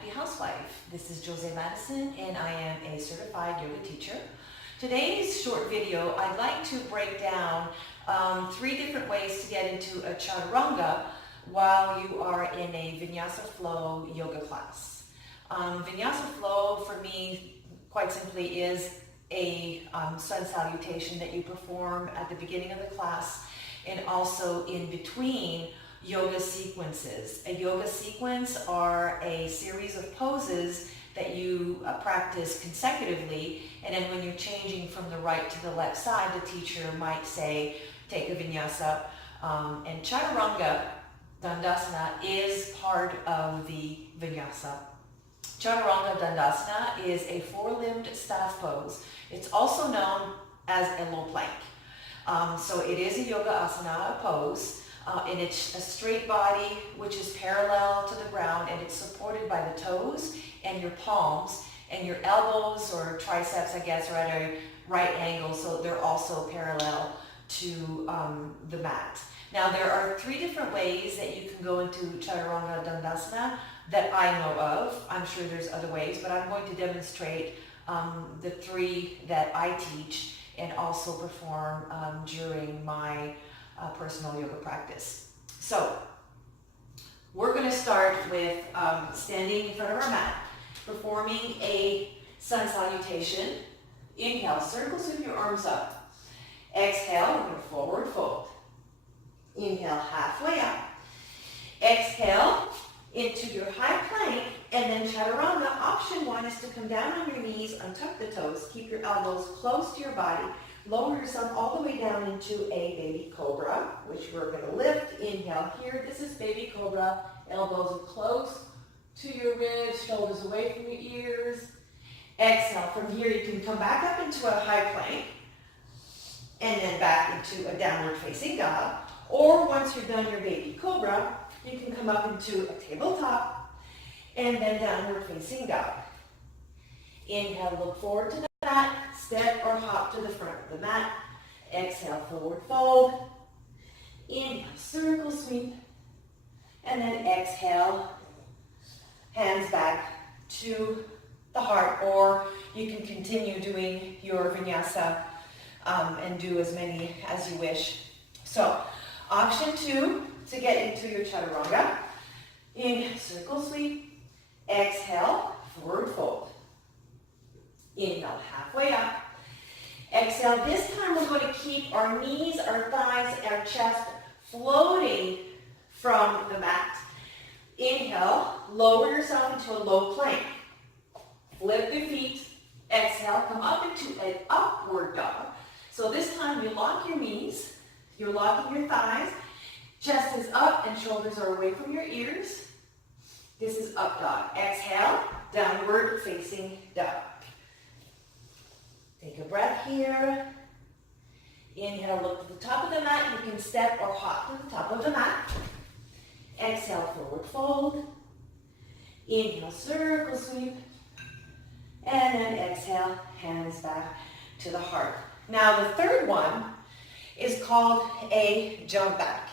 Happy Housewife. This is Jose Madison and I am a certified yoga teacher. Today's short video, I'd like to break down 3 different ways to get into a Chaturanga while you are in a Vinyasa flow yoga class. Vinyasa flow for me, quite simply, is a sun salutation that you perform at the beginning of the class and also in between yoga sequences. A yoga sequence are a series of poses that you practice consecutively, and then when you're changing from the right to the left side, the teacher might say, take a Vinyasa, and Chaturanga Dandasana is part of the Vinyasa. Chaturanga Dandasana is a 4-limbed staff pose. It's also known as a low plank. So it is a yoga asana pose. And it's a straight body which is parallel to the ground, and it's supported by the toes and your palms, and your elbows or triceps, I guess, are at a right angle, so they're also parallel to the mat. Now there are 3 different ways that you can go into Chaturanga Dandasana that I know of. I'm sure there's other ways, but I'm going to demonstrate the 3 that I teach and also perform during my personal yoga practice. So we're going to start with standing in front of our mat, performing a sun salutation. Inhale, circle, sweep your arms up. Exhale, we're going to forward fold. Inhale, halfway up. Exhale into your high plank, and then Chaturanga. Option 1 is to come down on your knees, untuck the toes, keep your elbows close to your body. Lower yourself all the way down into a baby cobra, which we're going to lift. Inhale here. This is baby cobra. Elbows close to your ribs, shoulders away from your ears. Exhale. From here, you can come back up into a high plank and then back into a downward facing dog. Or once you're done your baby cobra, you can come up into a tabletop and then downward facing dog. Inhale, look forward to the mat, step or hop to the front of the mat. Exhale, forward fold. Inhale, circle sweep. And then exhale, hands back to the heart, or you can continue doing your Vinyasa and do as many as you wish. So, option 2 to get into your Chaturanga. Inhale, circle sweep. Exhale, forward fold. Inhale, halfway up. Exhale, this time we're going to keep our knees, our thighs, our chest floating from the mat. Inhale, lower yourself into a low plank. Flip your feet. Exhale, come up into an upward dog. So this time you lock your knees, you're locking your thighs, chest is up and shoulders are away from your ears. This is up dog. Exhale, downward facing dog. Take a breath here. Inhale, look to the top of the mat. You can step or hop to the top of the mat. Exhale, forward fold. Inhale, circle sweep. And then exhale, hands back to the heart. Now the third one is called a jump back.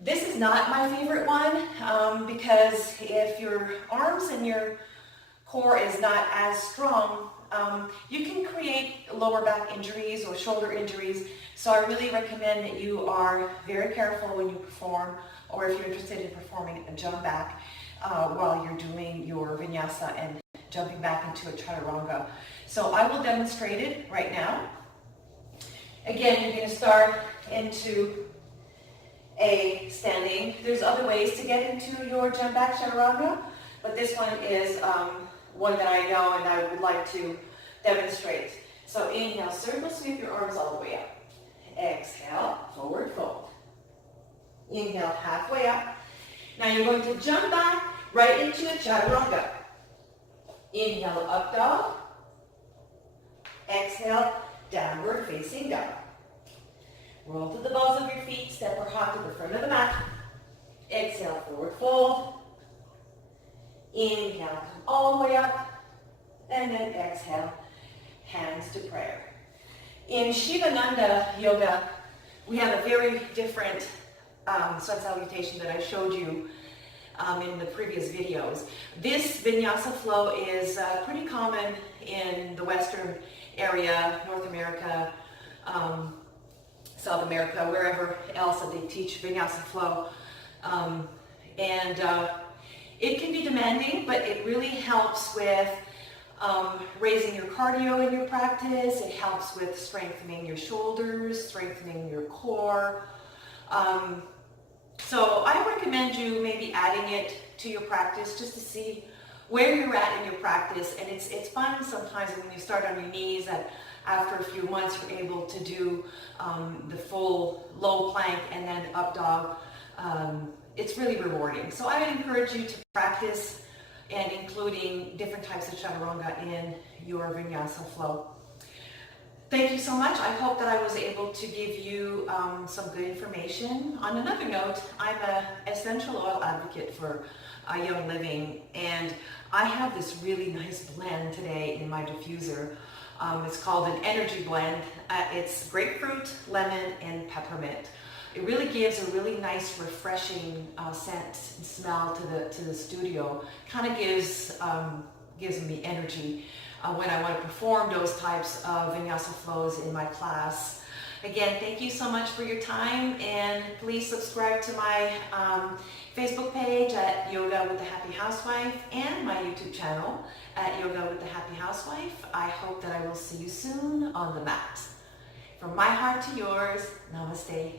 This is not my favorite one because if your arms and your core is not as strong, you can create lower back injuries or shoulder injuries. So I really recommend that you are very careful when you perform, or if you're interested in performing a jump back while you're doing your Vinyasa and jumping back into a Chaturanga. So I will demonstrate it right now. Again, you're going to start into a standing. There's other ways to get into your jump back Chaturanga, but this one is one that I know and I would like to demonstrate. So inhale, circle sweep your arms all the way up. Exhale, forward fold. Inhale, halfway up. Now you're going to jump back right into a Chaturanga. Inhale, up dog. Exhale, downward facing dog. Roll to the balls of your feet, step or hop to the front of the mat. Exhale, forward fold. Inhale, come all the way up. And then exhale, hands to prayer. In Shivananda Yoga, we have a very different sun salutation that I showed you in the previous videos. This Vinyasa flow is pretty common in the Western area, North America, South America, wherever else that they teach Vinyasa flow. It can be demanding, but it really helps with raising your cardio in your practice. It helps with strengthening your shoulders, strengthening your core. So I recommend you maybe adding it to your practice just to see where you're at in your practice. And it's fun sometimes when you start on your knees that after a few months you're able to do the full low plank and then up dog. It's really rewarding. So I would encourage you to practice and including different types of chaturanga in your Vinyasa flow. Thank you so much. I hope that I was able to give you some good information. On another note, I'm an essential oil advocate for Young Living, and I have this really nice blend today in my diffuser. It's called an energy blend. It's grapefruit, lemon, and peppermint. It really gives a really nice, refreshing scent and smell to the studio. Kind of gives me energy when I want to perform those types of Vinyasa flows in my class. Again, thank you so much for your time, and please subscribe to my Facebook page at Yoga with the Happy Housewife and my YouTube channel at Yoga with the Happy Housewife. I hope that I will see you soon on the mat. From my heart to yours, namaste.